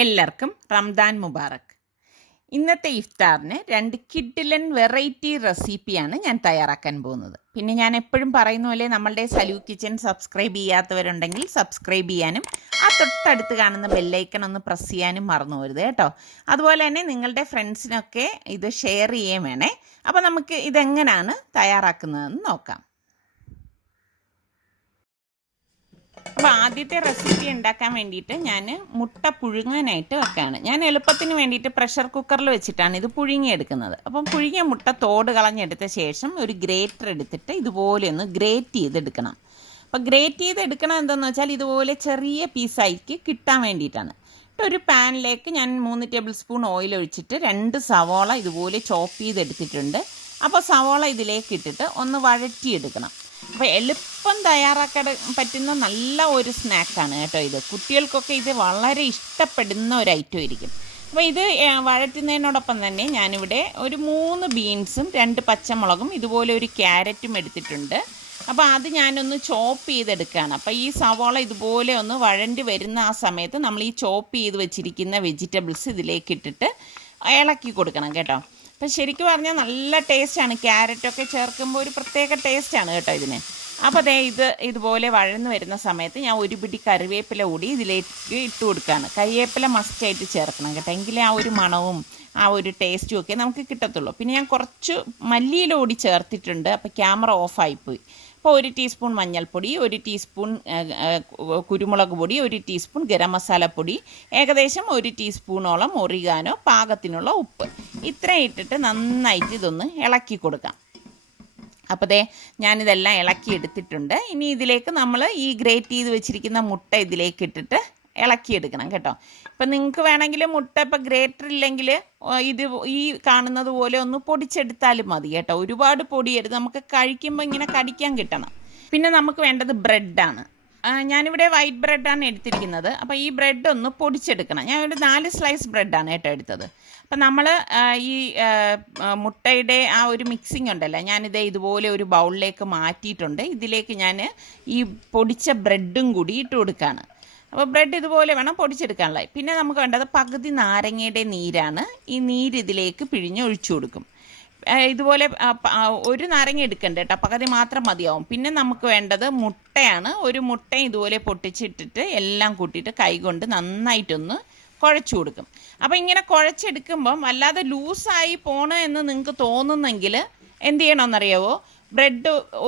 എല്ലാവർക്കും റംദാൻ മുബാറക്. ഇന്നത്തെ ഇഫ്താറിന് 2 കിഡിലൻ വെറൈറ്റി റെസിപ്പിയാണ് ഞാൻ തയ്യാറാക്കാൻ പോകുന്നത്. പിന്നെ ഞാൻ എപ്പോഴും പറയുന്ന പോലെ നമ്മളുടെ സലു കിച്ചൻ സബ്സ്ക്രൈബ് ചെയ്യാത്തവരുണ്ടെങ്കിൽ സബ്സ്ക്രൈബ് ചെയ്യാനും ആ തൊട്ടടുത്ത് കാണുന്ന ബെല്ലൈക്കൺ ഒന്ന് പ്രസ് ചെയ്യാനും മറന്നു പോരുത് കേട്ടോ. അതുപോലെ തന്നെ നിങ്ങളുടെ ഫ്രണ്ട്സിനൊക്കെ ഇത് ഷെയർ ചെയ്യുകയും വേണേ. അപ്പോൾ നമുക്ക് ഇതെങ്ങനെയാണ് തയ്യാറാക്കുന്നതെന്ന് നോക്കാം. അപ്പോൾ ആദ്യത്തെ റെസിപ്പി ഉണ്ടാക്കാൻ വേണ്ടിയിട്ട് ഞാൻ മുട്ട പുഴുങ്ങാനായിട്ട് വെക്കുകയാണ്. ഞാൻ എളുപ്പത്തിന് വേണ്ടിയിട്ട് പ്രഷർ കുക്കറിൽ വെച്ചിട്ടാണ് ഇത് പുഴുങ്ങിയെടുക്കുന്നത്. അപ്പം പുഴുങ്ങിയ മുട്ട തോട് കളഞ്ഞെടുത്ത ശേഷം ഒരു ഗ്രേറ്റർ എടുത്തിട്ട് ഇതുപോലെ ഒന്ന് ഗ്രേറ്റ് ചെയ്തെടുക്കണം. അപ്പോൾ ഗ്രേറ്റ് ചെയ്തെടുക്കണം എന്താണെന്ന് വെച്ചാൽ ഇതുപോലെ ചെറിയ പീസായിട്ട് കിട്ടാൻ വേണ്ടിയിട്ടാണ്. ഒരു പാനിലേക്ക് ഞാൻ 3 ടേബിൾ സ്പൂൺ ഓയിൽ ഒഴിച്ചിട്ട് 2 സവോള ഇതുപോലെ ചോപ്പ് ചെയ്തെടുത്തിട്ടുണ്ട്. അപ്പോൾ സവോള ഇതിലേക്ക് ഇട്ടിട്ട് ഒന്ന് വഴറ്റിയെടുക്കണം. അപ്പോൾ എളുപ്പം തയ്യാറാക്കാൻ പറ്റുന്ന നല്ല ഒരു സ്നാക്കാണ് കേട്ടോ ഇത്. കുട്ടികൾക്കൊക്കെ ഇത് വളരെ ഇഷ്ടപ്പെടുന്ന ഒരു ഐറ്റം ആയിരിക്കും. അപ്പോൾ ഇത് വഴറ്റുന്നതിനോടൊപ്പം തന്നെ ഞാനിവിടെ ഒരു 3 ബീൻസും 2 പച്ചമുളകും ഇതുപോലെ ഒരു ക്യാരറ്റും എടുത്തിട്ടുണ്ട്. അപ്പോൾ അത് ഞാനൊന്ന് ചോപ്പ് ചെയ്തെടുക്കുകയാണ്. അപ്പോൾ ഈ സവോള ഇതുപോലെ ഒന്ന് വഴണ്ടി വരുന്ന ആ സമയത്ത് നമ്മൾ ഈ ചോപ്പ് ചെയ്ത് വെച്ചിരിക്കുന്ന വെജിറ്റബിൾസ് ഇതിലേക്ക് ഇട്ടിട്ട് ഇളക്കി കൊടുക്കണം കേട്ടോ. അപ്പം ശരിക്കും പറഞ്ഞാൽ നല്ല ടേസ്റ്റാണ്. ക്യാരറ്റൊക്കെ ചേർക്കുമ്പോൾ ഒരു പ്രത്യേക ടേസ്റ്റാണ് കേട്ടോ ഇതിന്. അപ്പോൾ ഇതുപോലെ വഴന്ന് വരുന്ന സമയത്ത് ഞാൻ ഒരു പിടി കറിവേപ്പില കൂടി ഇതിലേക്ക് ഇട്ട് കൊടുക്കുകയാണ്. കറിവേപ്പില മസ്റ്റായിട്ട് ചേർക്കണം കേട്ടോ, എങ്കിലേ ആ ഒരു മണവും ആ ഒരു ടേസ്റ്റും ഒക്കെ നമുക്ക് കിട്ടത്തുള്ളൂ. പിന്നെ ഞാൻ കുറച്ച് മല്ലിയില കൂടി ചേർത്തിട്ടുണ്ട്. അപ്പോൾ ക്യാമറ ഓഫായിപ്പോയി. അപ്പോൾ 1 ടീസ്പൂൺ മഞ്ഞൾപ്പൊടി, 1 ടീസ്പൂൺ കുരുമുളക് പൊടി, 1 ടീസ്പൂൺ ഗരം മസാലപ്പൊടി, ഏകദേശം 1 ടീസ്പൂണോളം ഒറിഗാനോ, പാകത്തിനുള്ള ഉപ്പ്, ഇത്രയും ഇട്ടിട്ട് നന്നായിട്ട് ഇതൊന്ന് ഇളക്കി കൊടുക്കാം. അപ്പോൾ ഞാനിതെല്ലാം ഇളക്കി എടുത്തിട്ടുണ്ട്. ഇനി ഇതിലേക്ക് നമ്മൾ ഈ ഗ്രേറ്റ് ചെയ്ത് വെച്ചിരിക്കുന്ന മുട്ട ഇതിലേക്ക് ഇട്ടിട്ട് ഇളക്കിയെടുക്കണം കേട്ടോ. ഇപ്പം നിങ്ങൾക്ക് വേണമെങ്കിൽ മുട്ട ഇപ്പം ഗ്രേറ്റർ ഇല്ലെങ്കിൽ ഇത് ഈ കാണുന്നത് പോലെ ഒന്ന് പൊടിച്ചെടുത്താലും മതി കേട്ടോ. ഒരുപാട് പൊടിയരുത്, നമുക്ക് കഴിക്കുമ്പോൾ ഇങ്ങനെ കടിക്കാൻ കിട്ടണം. പിന്നെ നമുക്ക് വേണ്ടത് ബ്രെഡാണ്. ഞാനിവിടെ വൈറ്റ് ബ്രെഡാണ് എടുത്തിരിക്കുന്നത്. അപ്പോൾ ഈ ബ്രെഡ് ഒന്ന് പൊടിച്ചെടുക്കണം. ഞാനിവിടെ 4 സ്ലൈസ് ബ്രെഡാണ് കേട്ടോ എടുത്തത്. അപ്പം നമ്മൾ ഈ മുട്ടയുടെ ആ ഒരു മിക്സിംഗ് ഉണ്ടല്ലോ, ഞാനിത് ഇതുപോലെ ഒരു ബൗളിലേക്ക് മാറ്റിയിട്ടുണ്ട്. ഇതിലേക്ക് ഞാൻ ഈ പൊടിച്ച ബ്രെഡും കൂടി ഇട്ട് കൊടുക്കുകയാണ്. അപ്പോൾ ബ്രെഡ് ഇതുപോലെ വേണം പൊടിച്ചെടുക്കാനുള്ളത്. പിന്നെ നമുക്ക് വേണ്ടത് പകുതി നാരങ്ങയുടെ നീരാണ്. ഈ നീര് ഇതിലേക്ക് പിഴിഞ്ഞ് ഒഴിച്ചു കൊടുക്കും. ഇതുപോലെ ഒരു നാരങ്ങ എടുക്കണ്ട കേട്ടോ, പകുതി മാത്രം മതിയാവും. പിന്നെ നമുക്ക് വേണ്ടത് മുട്ടയാണ്. ഒരു മുട്ട ഇതുപോലെ പൊട്ടിച്ചിട്ടിട്ട് എല്ലാം കൂട്ടിയിട്ട് കൈകൊണ്ട് നന്നായിട്ടൊന്ന് കുഴച്ചു കൊടുക്കും. അപ്പോൾ ഇങ്ങനെ കുഴച്ചെടുക്കുമ്പം വല്ലാതെ ലൂസായി പോകണം എന്ന് നിങ്ങൾക്ക് തോന്നുന്നെങ്കിൽ എന്ത് ചെയ്യണമെന്നറിയാവോ,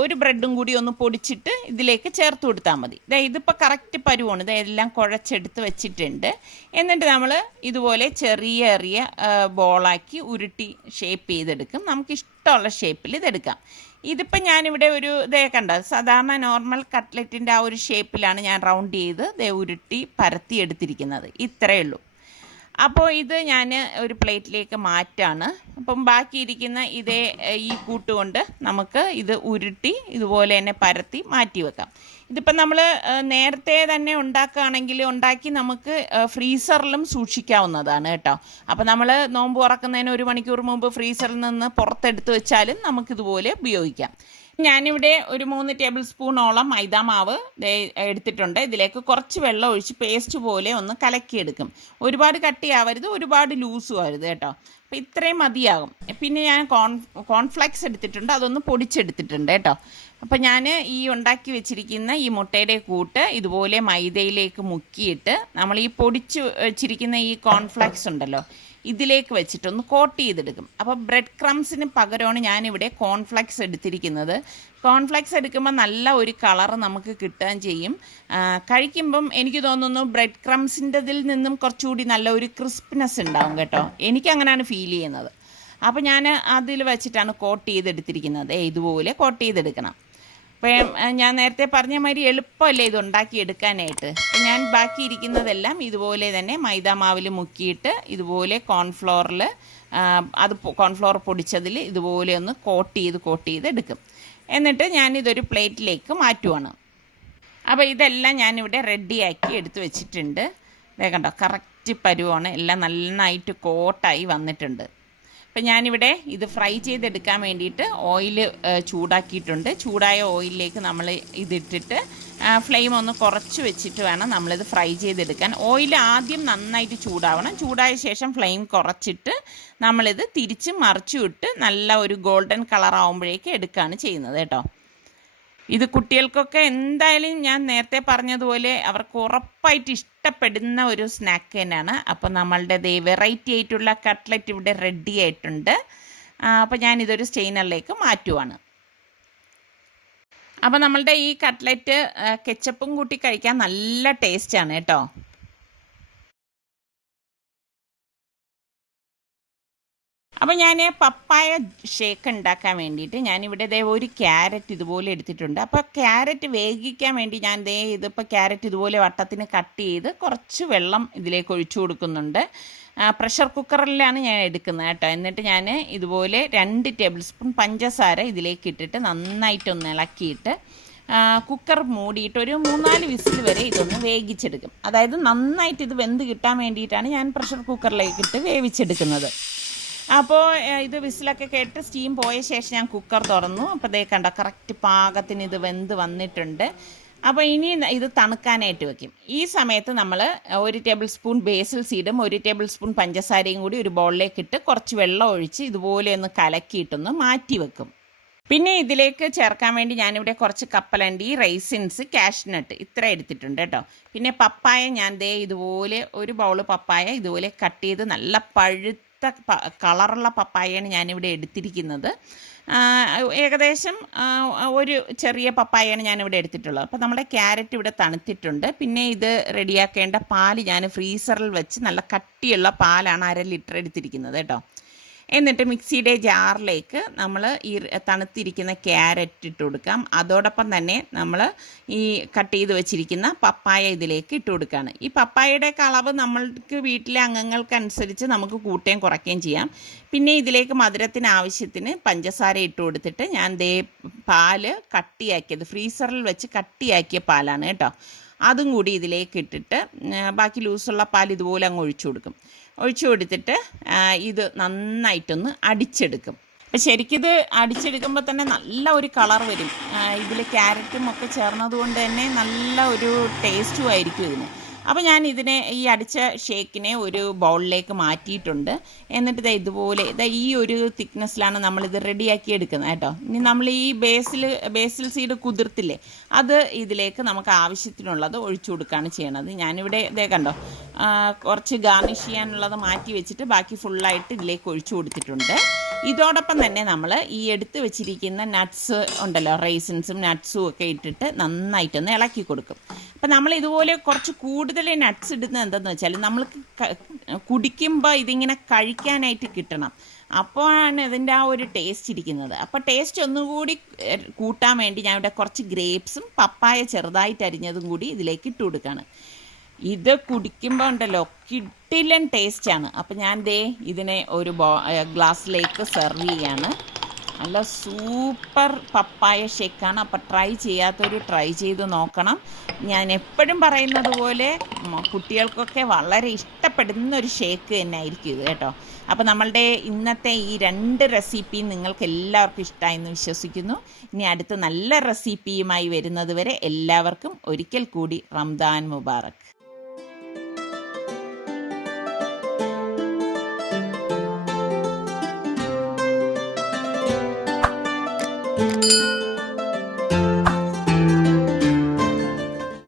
ഒരു ബ്രെഡും കൂടി ഒന്ന് പൊടിച്ചിട്ട് ഇതിലേക്ക് ചേർത്ത് കൊടുത്താൽ മതി. ഇതിപ്പോൾ കറക്റ്റ് പരുവാണ്. ഇതെല്ലാം കുഴച്ചെടുത്ത് വെച്ചിട്ടുണ്ട്. എന്നിട്ട് നമ്മൾ ഇതുപോലെ ചെറിയ ബോളാക്കി ഉരുട്ടി ഷേപ്പ് ചെയ്തെടുക്കും. നമുക്കിഷ്ടമുള്ള ഷേപ്പിൽ ഇതെടുക്കാം. ഇതിപ്പോൾ ഞാനിവിടെ ഒരു കണ്ട സാധാരണ നോർമൽ കട്ട്ലറ്റിൻ്റെ ആ ഒരു ഷേപ്പിലാണ് ഞാൻ റൗണ്ട് ചെയ്ത് ഉരുട്ടി പരത്തി എടുത്തിരിക്കുന്നത്. ഇത്രയേ ഉള്ളൂ. അപ്പോൾ ഇത് ഞാൻ ഒരു പ്ലേറ്റിലേക്ക് മാറ്റാണ്. അപ്പം ബാക്കിയിരിക്കുന്ന ഈ കൂട്ടുകൊണ്ട് നമുക്ക് ഇത് ഉരുട്ടി ഇതുപോലെ തന്നെ പരത്തി മാറ്റി വെക്കാം. ഇതിപ്പം നമ്മൾ നേരത്തെ തന്നെ ഉണ്ടാക്കി നമുക്ക് ഫ്രീസറിലും സൂക്ഷിക്കാവുന്നതാണ് കേട്ടോ. അപ്പോൾ നമ്മൾ നോമ്പ് തുറക്കുന്നതിന് 1 മണിക്കൂർ മുമ്പ് ഫ്രീസറിൽ നിന്ന് പുറത്തെടുത്ത് വെച്ചാലും നമുക്കിതുപോലെ ഉപയോഗിക്കാം. ഞാനിവിടെ ഒരു 3 ടേബിൾ സ്പൂണോളം മൈദാമാവ് എടുത്തിട്ടുണ്ട്. ഇതിലേക്ക് കുറച്ച് വെള്ളം ഒഴിച്ച് പേസ്റ്റ് പോലെ ഒന്ന് കലക്കിയെടുക്കും. ഒരുപാട് കട്ടിയാവരുത്, ഒരുപാട് ലൂസും ആവരുത് കേട്ടോ. അപ്പോൾ ഇത്രയും മതിയാകും. പിന്നെ ഞാൻ കോൺഫ്ലെക്സ് എടുത്തിട്ടുണ്ട്, അതൊന്ന് പൊടിച്ചെടുത്തിട്ടുണ്ട് കേട്ടോ. അപ്പോൾ ഞാൻ ഈ ഉണ്ടാക്കി വെച്ചിരിക്കുന്ന ഈ മുട്ടയുടെ കൂട്ട് ഇതുപോലെ മൈദയിലേക്ക് മുക്കിയിട്ട് നമ്മൾ ഈ പൊടിച്ച് വെച്ചിരിക്കുന്ന ഈ കോൺഫ്ലെക്സ് ഉണ്ടല്ലോ ഇതിലേക്ക് വെച്ചിട്ടൊന്ന് കോട്ട് ചെയ്തെടുക്കും. അപ്പോൾ ബ്രെഡ് ക്രംസിന് പകരമാണ് ഞാനിവിടെ കോൺഫ്ലെക്സ് എടുത്തിരിക്കുന്നത്. കോൺഫ്ലെക്സ് എടുക്കുമ്പോൾ നല്ല ഒരു കളറ് നമുക്ക് കിട്ടുകയും ചെയ്യും. കഴിക്കുമ്പം എനിക്ക് തോന്നുന്നു ബ്രെഡ് ക്രംസിൻ്റെതിൽ നിന്നും കുറച്ചുകൂടി നല്ല ഒരു ക്രിസ്പിനെസ് ഉണ്ടാവും കേട്ടോ. എനിക്കങ്ങനെയാണ് ഫീൽ ചെയ്യുന്നത്. അപ്പോൾ ഞാൻ അതിൽ വെച്ചിട്ടാണ് കോട്ട് ചെയ്തെടുത്തിരിക്കുന്നത്. ഇതുപോലെ കോട്ട് ചെയ്തെടുക്കണം. അപ്പം ഞാൻ നേരത്തെ പറഞ്ഞ മാതിരി എളുപ്പമല്ലേ ഇത് ഉണ്ടാക്കിയെടുക്കാനായിട്ട്. ഞാൻ ബാക്കിയിരിക്കുന്നതെല്ലാം ഇതുപോലെ തന്നെ മൈദാമാവിൽ മുക്കിയിട്ട് ഇതുപോലെ കോൺഫ്ലോർ പൊടിച്ചതിൽ ഇതുപോലെ ഒന്ന് കോട്ട് ചെയ്ത് എടുക്കും. എന്നിട്ട് ഞാനിതൊരു പ്ലേറ്റിലേക്ക് മാറ്റുവാണ്. അപ്പോൾ ഇതെല്ലാം ഞാനിവിടെ റെഡിയാക്കി എടുത്ത് വെച്ചിട്ടുണ്ട്. കണ്ടോ, കറക്റ്റ് പരുവാണ്. എല്ലാം നന്നായിട്ട് കോട്ടായി വന്നിട്ടുണ്ട്. അപ്പം ഞാനിവിടെ ഇത് ഫ്രൈ ചെയ്തെടുക്കാൻ വേണ്ടിയിട്ട് ഓയിൽ ചൂടാക്കിയിട്ടുണ്ട്. ചൂടായ ഓയിലിലേക്ക് നമ്മൾ ഇതിട്ടിട്ട് ഫ്ലെയിം ഒന്ന് കുറച്ച് വെച്ചിട്ട് വേണം നമ്മളിത് ഫ്രൈ ചെയ്തെടുക്കാൻ. ഓയിൽ ആദ്യം നന്നായിട്ട് ചൂടാവണം. ചൂടായ ശേഷം ഫ്ലെയിം കുറച്ചിട്ട് നമ്മളിത് തിരിച്ച് മറിച്ചു ഇട്ട് നല്ല ഒരു ഗോൾഡൻ കളർ ആകുമ്പോഴേക്ക് എടുക്കുകയാണ് ചെയ്യുന്നത് കേട്ടോ. ഇത് കുട്ടികൾക്കൊക്കെ എന്തായാലും ഞാൻ നേരത്തെ പറഞ്ഞതുപോലെ അവർക്ക് ഉറപ്പായിട്ട് ഇഷ്ടപ്പെടുന്ന ഒരു സ്നാക്ക് തന്നെയാണ്. അപ്പോൾ നമ്മളുടെ വെറൈറ്റി ആയിട്ടുള്ള കട്ട്ലറ്റ് ഇവിടെ റെഡി ആയിട്ടുണ്ട്. അപ്പോൾ ഞാനിതൊരു സ്റ്റെയിനറിലേക്ക് മാറ്റുവാണ്. അപ്പോൾ നമ്മളുടെ ഈ കട്ട്ലറ്റ് കെച്ചപ്പും കൂട്ടി കഴിക്കാൻ നല്ല ടേസ്റ്റാണ് കേട്ടോ. അപ്പോൾ ഞാൻ പപ്പായ ഷേക്ക് ഉണ്ടാക്കാൻ വേണ്ടിയിട്ട് ഞാനിവിടെ ഒരു ക്യാരറ്റ് ഇതുപോലെ എടുത്തിട്ടുണ്ട്. അപ്പോൾ ക്യാരറ്റ് വേവിക്കാൻ വേണ്ടി ഞാൻ ഇതിപ്പോൾ ക്യാരറ്റ് ഇതുപോലെ വട്ടത്തിന് കട്ട് ചെയ്ത് കുറച്ച് വെള്ളം ഇതിലേക്ക് ഒഴിച്ചു കൊടുക്കുന്നുണ്ട്. പ്രഷർ കുക്കറിലാണ് ഞാൻ എടുക്കുന്നത് കേട്ടോ. എന്നിട്ട് ഞാൻ ഇതുപോലെ 2 ടേബിൾ സ്പൂൺ പഞ്ചസാര ഇതിലേക്ക് ഇട്ടിട്ട് നന്നായിട്ടൊന്ന് ഇളക്കിയിട്ട് കുക്കർ മൂടിയിട്ട് ഒരു 3-4 വിസിൽ വരെ ഇതൊന്ന് വേവിച്ചെടുക്കും. അതായത് നന്നായിട്ട് ഇത് വെന്ത് കിട്ടാൻ വേണ്ടിയിട്ടാണ് ഞാൻ പ്രഷർ കുക്കറിലേക്ക് ഇട്ട് വേവിച്ചെടുക്കുന്നത്. അപ്പോൾ ഇത് വിസിലൊക്കെ കേട്ട് സ്റ്റീം പോയ ശേഷം ഞാൻ കുക്കർ തുറന്നു. അപ്പോൾ കണ്ടോ കറക്റ്റ് പാകത്തിന് ഇത് വെന്ത് വന്നിട്ടുണ്ട്. അപ്പോൾ ഇനി ഇത് തണുക്കാനായിട്ട് വെക്കും. ഈ സമയത്ത് നമ്മൾ 1 ടേബിൾ സ്പൂൺ ബേസിൽ സീഡും 1 ടേബിൾ സ്പൂൺ പഞ്ചസാരയും കൂടി ഒരു ബൗളിലേക്ക് ഇട്ട് കുറച്ച് വെള്ളം ഒഴിച്ച് ഇതുപോലെ ഒന്ന് കലക്കിയിട്ടൊന്ന് മാറ്റി വെക്കും. പിന്നെ ഇതിലേക്ക് ചേർക്കാൻ വേണ്ടി ഞാനിവിടെ കുറച്ച് കപ്പലണ്ടി, റൈസിൻസ്, കാഷ്നട്ട് ഇത്ര എടുത്തിട്ടുണ്ട് കേട്ടോ. പിന്നെ പപ്പായ ഞാൻ ഇതുപോലെ ഒരു ബൗൾ പപ്പായ ഇതുപോലെ കട്ട് ചെയ്ത് നല്ല പഴുത്ത കളറുള്ള പപ്പായയാണ് ഞാനിവിടെ എടുത്തിരിക്കുന്നത്. ഏകദേശം ഒരു ചെറിയ പപ്പായയാണ് ഞാനിവിടെ എടുത്തിട്ടുള്ളത്. അപ്പോൾ നമ്മുടെ ക്യാരറ്റ് ഇവിടെ തണുത്തിട്ടുണ്ട്. പിന്നെ ഇത് റെഡിയാക്കേണ്ട പാൽ ഞാൻ ഫ്രീസറിൽ വെച്ച് നല്ല കട്ടിയുള്ള പാലാണ് 1/2 ലിറ്റർ എടുത്തിരിക്കുന്നത് കേട്ടോ. എന്നിട്ട് മിക്സിയുടെ ജാറിലേക്ക് നമ്മൾ ഈ തണുത്തിരിക്കുന്ന ക്യാരറ്റ് ഇട്ട് കൊടുക്കാം. അതോടൊപ്പം തന്നെ നമ്മൾ ഈ കട്ട് ചെയ്ത് വെച്ചിരിക്കുന്ന പപ്പായ ഇതിലേക്ക് ഇട്ട് കൊടുക്കുകയാണ്. ഈ പപ്പായയുടെ അളവ് നമ്മൾക്ക് വീട്ടിലെ അംഗങ്ങൾക്കനുസരിച്ച് നമുക്ക് കൂട്ടുകയും കുറയ്ക്കുകയും ചെയ്യാം. പിന്നെ ഇതിലേക്ക് മധുരത്തിന് ആവശ്യത്തിന് പഞ്ചസാര ഇട്ട് കൊടുത്തിട്ട് ഞാൻ പാല് കട്ടിയാക്കിയത് ഫ്രീസറിൽ വെച്ച് കട്ടിയാക്കിയ പാലാണ് കേട്ടോ. അതും കൂടി ഇതിലേക്ക് ഇട്ടിട്ട് ബാക്കി ലൂസുള്ള പാൽ ഇതുപോലെ അങ്ങ് ഒഴിച്ചു കൊടുത്തിട്ട് ഇത് നന്നായിട്ടൊന്ന് അടിച്ചെടുക്കും. അപ്പം ശരിക്കിത് അടിച്ചെടുക്കുമ്പോൾ തന്നെ നല്ല ഒരു കളർ വരും. ഇതിൽ ക്യാരറ്റും ഒക്കെ ചേർന്നതുകൊണ്ട് തന്നെ നല്ല ഒരു ടേസ്റ്റും ആയിരിക്കും ഇതിന്. അപ്പോൾ ഞാൻ ഈ അടിച്ച ഷേക്കിനെ ഒരു ബൗളിലേക്ക് മാറ്റിയിട്ടുണ്ട്. എന്നിട്ട് ഇതുപോലെ ഈ ഒരു തിക്നെസ്സിലാണ് നമ്മളിത് റെഡിയാക്കി എടുക്കുന്നത് കേട്ടോ. ഇനി നമ്മൾ ഈ ബേസിൽ സീഡ് കുതിർത്തില്ലേ, അത് ഇതിലേക്ക് നമുക്ക് ആവശ്യത്തിനുള്ളത് ഒഴിച്ചു കൊടുക്കുകയാണ് ചെയ്യണത്. ഞാനിവിടെ കണ്ടോ കുറച്ച് ഗാർണിഷ് ചെയ്യാനുള്ളത് മാറ്റി വെച്ചിട്ട് ബാക്കി ഫുള്ളായിട്ട് ഇതിലേക്ക് ഒഴിച്ചു കൊടുത്തിട്ടുണ്ട്. ഇതോടൊപ്പം തന്നെ നമ്മൾ ഈ എടുത്ത് വെച്ചിരിക്കുന്ന നട്ട്സ് ഉണ്ടല്ലോ, റൈസിൻസും നട്ട്സും ഒക്കെ ഇട്ടിട്ട് നന്നായിട്ടൊന്ന് ഇളക്കി കൊടുക്കും. അപ്പം നമ്മൾ ഇതുപോലെ കുറച്ച് കൂടുതൽ നട്ട്സ് ഇടുന്നത് എന്താണെന്ന് വെച്ചാൽ നമ്മൾക്ക് കുടിക്കുമ്പോൾ ഇതിങ്ങനെ കഴിക്കാനായിട്ട് കിട്ടണം. അപ്പോഴാണ് ഇതിൻ്റെ ആ ഒരു ടേസ്റ്റ് ഇരിക്കുന്നത്. അപ്പോൾ ടേസ്റ്റ് ഒന്നുകൂടി കൂട്ടാൻ വേണ്ടി ഞാൻ ഇവിടെ കുറച്ച് ഗ്രേപ്സും പപ്പായ ചെറുതായിട്ട് അരിഞ്ഞതും കൂടി ഇതിലേക്ക് ഇട്ട് കൊടുക്കുകയാണ്. ഇത് കുടിക്കുമ്പോൾ ഉണ്ടല്ലോ കിടിലൻ ടേസ്റ്റാണ്. അപ്പം ഞാൻ ഇതിനെ ഒരു ഗ്ലാസ്സിലേക്ക് സെർവ് ചെയ്യാണ്. നല്ല സൂപ്പർ പപ്പായ ഷേക്കാണ്. അപ്പോൾ ട്രൈ ചെയ്യാത്തവർ ട്രൈ ചെയ്ത് നോക്കണം. ഞാൻ എപ്പോഴും പറയുന്നത് പോലെ കുട്ടികൾക്കൊക്കെ വളരെ ഇഷ്ടപ്പെടുന്ന ഒരു ഷേക്ക് തന്നെ ആയിരിക്കും ഇത് കേട്ടോ. അപ്പോൾ നമ്മളുടെ ഇന്നത്തെ ഈ 2 റെസിപ്പിയും നിങ്ങൾക്ക് എല്ലാവർക്കും ഇഷ്ടമായെന്ന് വിശ്വസിക്കുന്നു. ഇനി അടുത്ത നല്ല റെസിപ്പിയുമായി വരുന്നത് വരെ എല്ലാവർക്കും ഒരിക്കൽ കൂടി റംദാൻ മുബാറക്. Thank you.